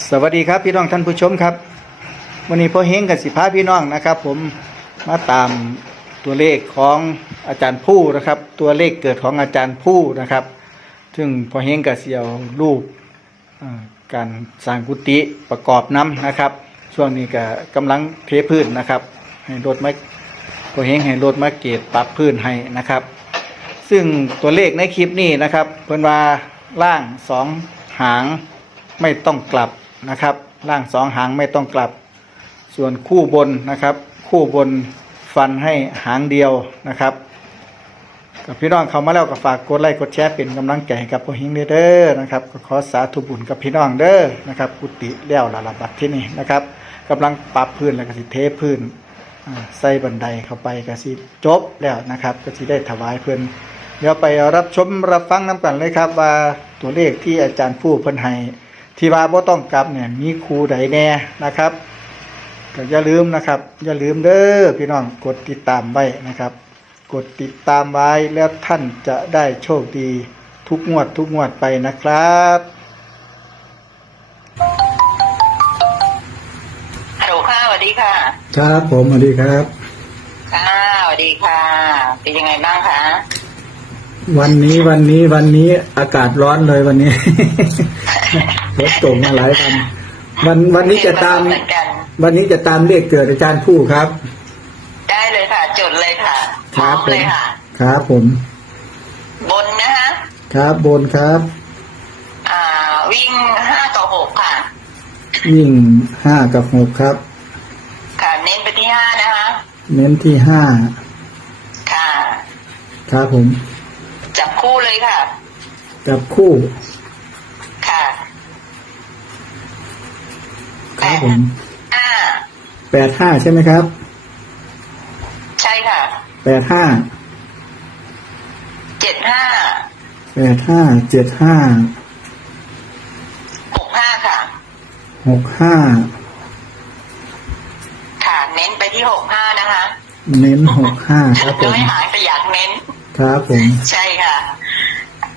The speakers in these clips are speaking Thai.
สวัสดีครับพี่น้องท่านผู้ชมครับ วันนี้พ่อเฮงกับสิพาพี่น้องนะครับ ผมมาตามตัวเลขของอาจารย์ผู้นะครับ ตัวเลขเกิดของอาจารย์ผู้นะครับ ซึ่งพ่อเฮงกับเสียวรูปการสร้างกุฏิประกอบน้ำนะครับ ช่วงนี้ก็กำลังเทพื้นนะครับ ให้รถมาพ่อเฮงให้รถมาเกตปรับพื้นให้นะครับ ซึ่งตัวเลขในคลิปนี้นะครับเพิ่นว่าล่างสองหางไม่ต้องกลับ นะครับ ล่างสองหางไม่ต้องกลับ ส่วนคู่บนนะครับ คู่บนฟันให้หางเดียวนะครับกับพี่น้องเขามาแล้วก็ฝากกดไลค์กดแชร์เป็นกำลังใจกับพ่อหิงเด้อนะครับก็ขอสาธุบุญกับพี่น้องเด้อนะครับกุฏิแล้วละละบัดที่นี่นะครับกำลังปรับพื้นแล้วก็สิเทพื้นใส่บันไดเข้าไปก็สิจบแล้วนะครับ ก็สิได้ถวายเพื่อนเดี๋ยวไปรับชมรับฟังน้ำกันเลยครับว่าตัวเลขที่อาจารย์ผู้เพิ่นให้ ที่ว่าบ่ต้องกลับเนี่ยมีครูใดแน่นะครับก็อย่าลืมนะครับ อย่าลืมเด้อพี่น้องกดติดตามไว้นะครับ กดติดตามไว้แล้วท่านจะได้โชคดีทุกงวดทุกงวดไปนะครับฮัลโหลค่ะสวัสดีค่ะครับผมสวัสดีครับ ค่ะสวัสดีค่ะ เป็นยังไงบ้างคะ วันนี้วันนี้วันนี้อากาศร้อนเลยวันนี้ฝนตกมาหลายวันวันวันนี้จะตามเหมือนกันวันนี้จะตามเลขเกิดอาจารย์ผู้ครับ ได้เลยค่ะ จดเลยค่ะพร้อมผเลมยค่ะ ครับผม บนนะคะครับบนครับ อ่า วิ่งห้าต่อหกค่ะ วิ่งห้ากับหกครับ ค่ะ เน้นไปที่ห้านะคะ เน้นที่ห้าค่ะ ครับผม จับคู่เลยค่ะ จับคู่ ค่ะครับผมอ่าแปดห้าใช่ไหมครับ ใช่ค่ะแปดห้าเจ็ดห้าแปดห้าเจ็ดห้าหกห้าค่ะหกห้าค่ะเน้นไปที่หกห้านะคะ เน้นหกห้าครับผน้อมยหางแต่อยากเน้น ครับผมใช่ค่ะ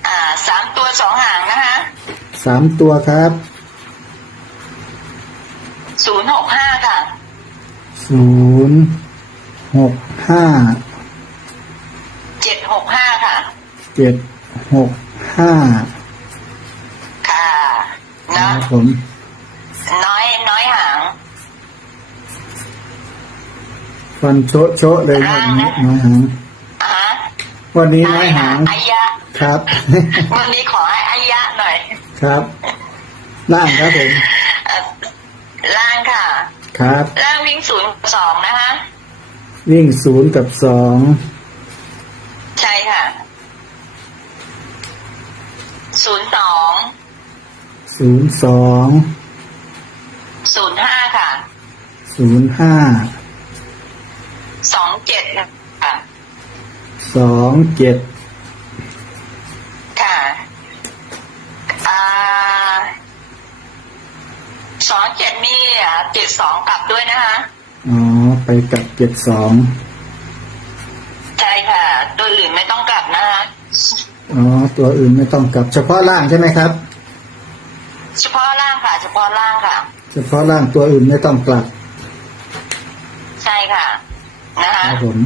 อ่าสามตัวสองหางนะคะสามตัวครับศูนย์หกห้าค่ะศูนย์หกห้าเจ็ดหกห้าค่ะ เจ็ดหกห้าค่ะคเนาะรับผม น้อยน้อยหาง ฟันโชะโชะเลยวันนี้น้อยหางอะฮะ วันนี้น้อยหางอายะครับ วันนี้ขอให้อายะหน่อย ครับล่างครับผมเอ่อล่างค่ะ ครับล่างวิ่งศูนย์สองนะคะวิ่งศูนย์กับสองใช่ค่ะศูนย์สองศูนย์สองศูนย์ห้าค่ะศูนย์ห้าสองเจ็ดค่ะ สองเจ็ดค่ะอ่าสองเจ็ดนี่อะเจ็ดสองกลับด้วยนะคะ อ๋อ ไปกับเจ็ดสองใช่ค่ะ ตัวอื่นไม่ต้องกลับนะคะอ๋อ ตัวอื่นไม่ต้องกลับ เฉพาะล่างใช่ไหมครับ เฉพาะล่างค่ะ เฉพาะล่างค่ะ เฉพาะล่างตัวอื่นไม่ต้องกลับ ใช่ค่ะ นะคคะ รับผม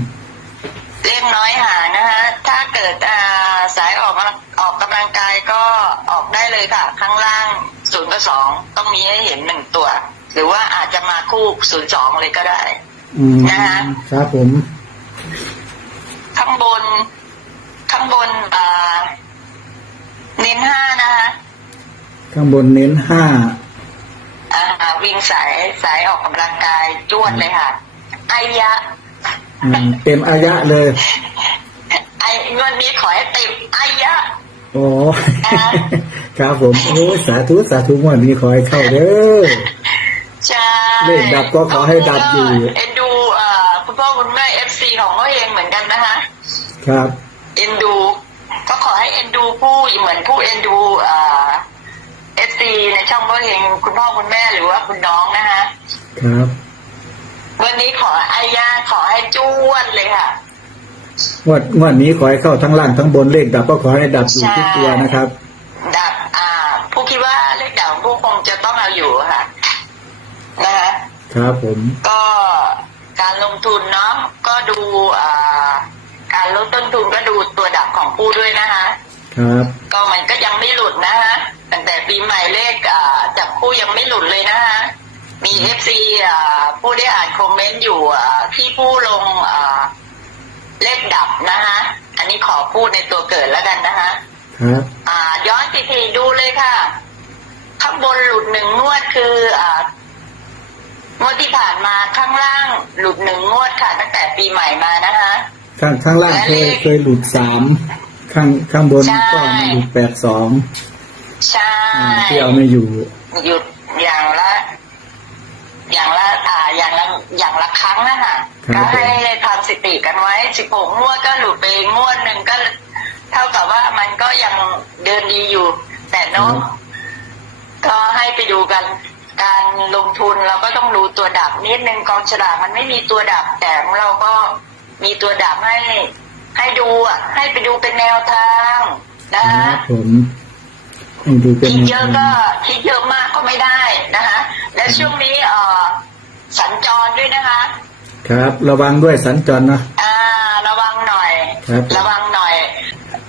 เล่มน้อยหานะคะ ถ้าเกิดอ่าสายออกกำลังออกกำลังกายก็ออกได้เลยค่ะ ข้างล่างศูนย์กับสองต้องมีให้เห็นหนึ่งตัว หรือว่าอาจจะมาคู่ศูนย์สองเลยก็ได้ อืมนะคะ ครับผม ข้างบน ข้างบนอ่าเน้นห้านะคะ ข้างบนเน้นห้าอ่าวิ่งสายสายออกกำลังกายจวดเลยค่ะไอยะอืม เต็มอายะเลย ไอ้งวดนี้ขอให้ติดไอยะโอ้อ่าครับผมโอ้สาธุสาธุงวันนี้ขอให้เข้าเด้อใช่เลขดับก็ขอให้ดับอยู่เอ็นดูเอ่อคุณพ่อคุณแม่เอฟซีของพ่อเองเหมือนกันนะคะครับ เอ็นดู ก็ขอให้เอ็นดูผู้เหมือนผู้เอ็นดูเอ่อฟซีในช่องพ่อเองคุณพ่อคุณแม่หรือว่าคุณน้องนะคะครับ วันนี้ขออายาขอให้จ้วนเลยค่ะงวดงวดนี้ขอให้เข้าทั้งล่างทั้งบนเลขดับก็ขอให้ดับอยู่ทุกตัวนะครับ ดับ อ่า ผู้คิดว่าเลขดับของผู้คงจะต้องเอาอยู่ค่ะ นะคะครับผม ก็การลงทุนเนาะก็ดูอ่าการลดต้นทุนก็ดูตัวดับของผู้ด้วยนะคะครับก็มันก็ยังไม่หลุดนะคะตั้งแต่ปีใหม่เลขอ่าจับคู่ยังไม่หลุดเลยนะคะ มีเอฟซีผู้ได้อ่านคอมเมนต์อยู่อ่าที่ผู้ลงอ่าเลขดับนะคะอันนี้ขอพูดในตัวเกิดแล้วกันนะคะครับอ่าย้อนสิทีดูเลยค่ะ ข้างบนหลุดหนึ่งงวดคืออ่างวดที่ผ่านมาข้างล่างหลุดหนึ่งงวดค่ะตั้งแต่ปีใหม่มานะคะ ข้างข้างล่างเคยเคยหลุดสามข้างข้างบนใช่ก็มาหลุดแปดสองใช่ที่เอาไม่อยู่หยุดอย่างละ อย่างละอ่าอย่างละอย่างละครั้งนะคะครัก็บผม ให้ทำสติกันไว้สิบหกงวดก็หลุดไปงวดหนึ่งก็ เท่ากับว่ามันก็ยังเดินดีอยู่ แต่เนาะก็ให้ไปดูกัน การลงทุนเราก็ต้องดูตัวดับนิดนึงกองฉลากมันไม่มีตัวดับ แต่ของเราก็มีตัวดับให้ ให้ดูอะ ให้ไปดูเป็นแนวทางนะคคะรับผมให้ดูเป็นคิดเยอะก็คิดเยอะมากก็ไม่ได้นะคะ และช่วงนี้เอ่อสัญจรด้วยนะคะ ครับ ระวังด้วยสัญจรเนาะอ่า ระวังหน่อย ครับ ระวังหน่อย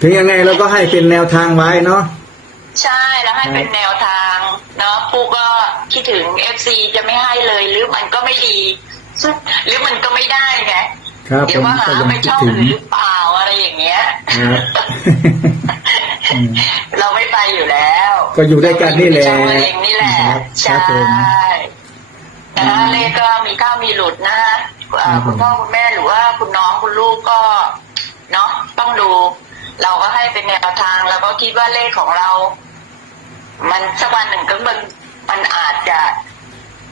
ถึงยังไงเราก็ให้เป็นแนวทางไว้เนาะใช่แล้วให้เป็นแนวทางเนาะปูก็คิดถึงเอฟซีจะไม่ให้เลย หรือมันก็ไม่ดีหรือมันก็ไม่ได้ไงครับเดี๋ผยวมว่าหาก็ยังไปคิดช่องถึงอื่นหรือเปล่าอะไรอย่างเงี้ยครับอืมเราไม่ไปอยู่แล้ว ก็อยู่ด้วยกันนี่แหละช่องเราเองนี่แหละครับครัใช่บผมนะฮะเลขก็มีเข้ามีหลุดนะฮะอ่าครับผมคุณพ่อคุณแม่หรือว่าคุณน้องคุณลูกก็เนาะต้องดู เราก็ให้เป็นแนวทางแล้วก็คิดว่าเลขของเรา มันสักวันหนึ่งก็มันมันอาจจะ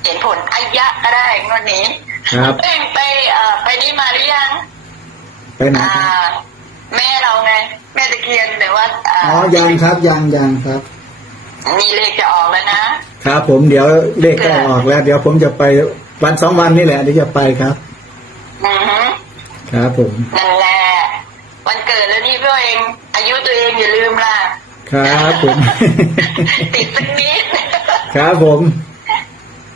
เห็นผลอายะก็ได้งวดนี้ครับเอ้ยไปเอ่อไปนี่มาหรือยังไปไหนอ่าครับแม่เราไงแม่ตะเคียนหรือว่าอ่าอ๋อยังครับยังยังครับ มีเลขจะออกแล้วนะครับผมเดี๋ยวเลขใกล้ออกแล้ว เดี๋ยวผมจะไปวันสองวันนี่แหละเดี๋ยวจะไปครับ อือฮึครับผมนั่นแหละวันเกิดแล้วนี่พี่เอง อายุตัวเองอย่าลืมล่ะ ครับผม ติดสักนิดครับผม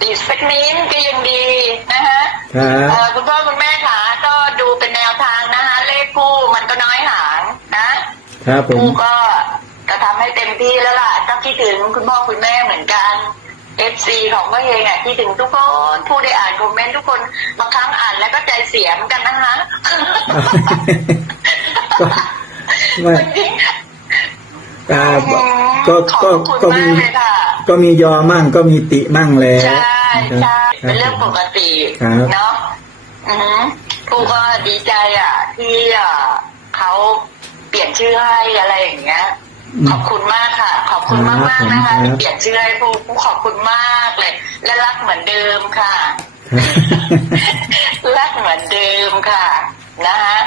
ติดสักนิดก็ยังดีนะฮะครับเอ่อคุณพ่อคุณแม่ขาก็ดูเป็นแนวทางนะคะเลขคู่มันก็น้อยหางนะครับผมคู่ก็จะทำให้เต็มที่แล้วล่ะก็ คิดถึงคุณพ่อคุณแม่เหมือนกันเอฟซีของก็เองอะคิดถึงทุกคนผู้ได้อ่านคอมเมนต์ทุกคนบางครั้งอ่านแล้วก็ใจเสียเหมือนกันนะคะก็ไม่อ่าก็ขก็อบคุณก็มามีกเลยค่ะก็มียอมั่งก็มีติมั่งแหล้วใช่ใช่เป็นเรื่องปกติครับเนาะอือหือครูก็ดีใจอะ ที่อะเขาเปลี่ยนชื่อให้อะไรอย่างเงี้ย ขอบคุณมากค่ะ ขอบคุณมากมากๆนะคะที่เปลี่ยนชื่อให้ครูครูขอบคุณมากเลย และรักเหมือนเดิมค่ะ รักเหมือนเดิมค่ะ นะคะ